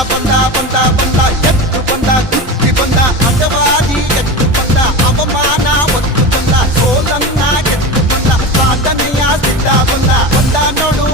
ಬಂದ ಬಂದ ಬಂದ ಎತ್ತು ಬಂದ ದುಡ್ಡಿ ಬಂದ ಅಜವಾದಿ ಎತ್ತು ಬಂದ ಅವಮಾನ ಒತ್ತು ಬಂದ ಸೋಲನ್ನ ಗೆದ್ದು ಬಂದ ಸಾಧನೆಯ ಸಿದ್ಧ ಬಂದ ಬಂದ ನೋಡು